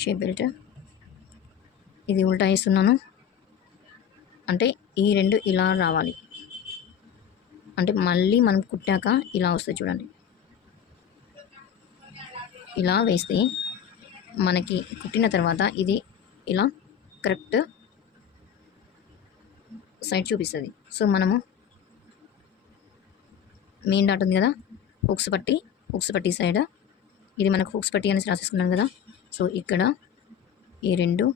Shape belt ఇది ఉల్టా వేస్తున్నాను. అంటే ఈ రెండు ఇలా రావాలి. అంటే మళ్ళీ మనం కుట్టాక ఇలా వస్తుంది చూడండి. ఇలా వేస్తే మనకి కుట్టిన తర్వాత ఇది ఇలా కరెక్ట్ సైడ్ చూపిస్తుంది. సో మనము మెయిన్ డాట్ ఉంది కదా, హుక్స్ పట్టి సైడ్ ఇది మనకు హుక్స్ పట్టి అనేసి రాసేసుకున్నాను కదా. సో ఇక్కడ ఈ రెండు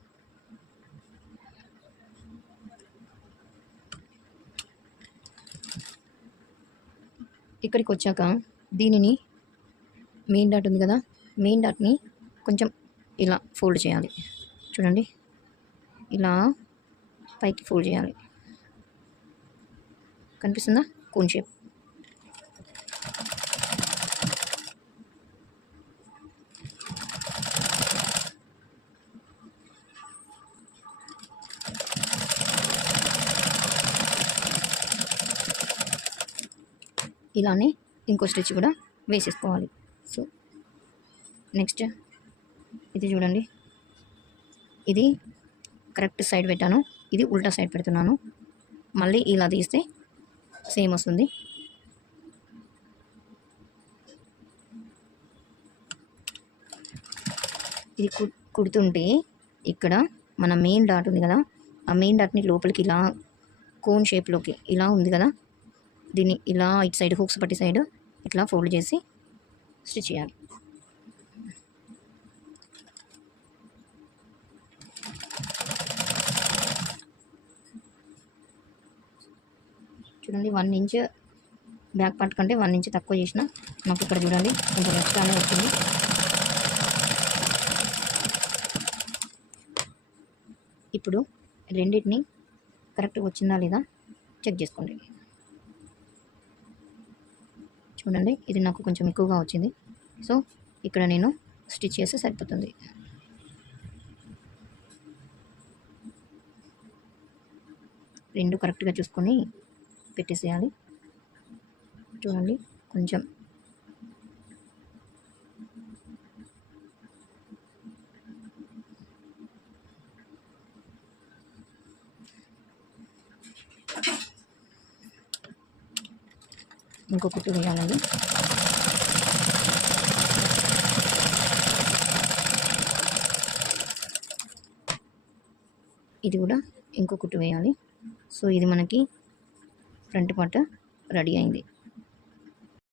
ఇక్కడికి వచ్చాక దీనిని మెయిన్ డాట్ ఉంది కదా, మెయిన్ డాట్ని కొంచెం ఇలా ఫోల్డ్ చేయాలి. చూడండి, ఇలా పైకి ఫోల్డ్ చేయాలి. కనిపిస్తుందా? Cone shape. ఇలానే ఇంకో స్టిచ్ కూడా వేసేసుకోవాలి. సో నెక్స్ట్ ఇది చూడండి, ఇది కరెక్ట్ సైడ్ పెట్టాను, ఇది ఉల్టా సైడ్ పెడుతున్నాను. మళ్ళీ ఇలా తీస్తే సేమ్ వస్తుంది. ఇది కుడుతుంటే ఇక్కడ మన మెయిన్ డాట్ ఉంది కదా, ఆ మెయిన్ డాట్ని లోపలికి ఇలా కోన్ షేప్లోకి ఇలా ఉంది కదా, దీన్ని ఇలా ఇటు సైడ్ హుక్స్ పట్టి సైడ్ ఇట్లా ఫోల్డ్ చేసి స్టిచ్ చేయాలి. చూడండి, 1 ఇంచ్ బ్యాక్ పార్ట్ కంటే 1 ఇంచ్ తక్కువ చేసిన నాకు ఇక్కడ చూడండి కొంచెం ఎక్స్ట్రానే వచ్చింది. ఇప్పుడు రెండింటిని కరెక్ట్గా వచ్చిందా లేదా చెక్ చేసుకోండి. చూడండి, ఇది నాకు కొంచెం ఎక్కువగా వచ్చింది. సో ఇక్కడ నేను స్టిచ్ చేస్తే సరిపోతుంది. రెండు కరెక్ట్గా చూసుకొని పెట్టేసేయాలి. చూడండి, కొంచెం ఇంకో కుట్టు వేయాలండి. ఇది కూడా ఇంకో కుట్టు వేయాలి. సో ఇది మనకి ఫ్రంట్ పార్ట్ రెడీ అయింది.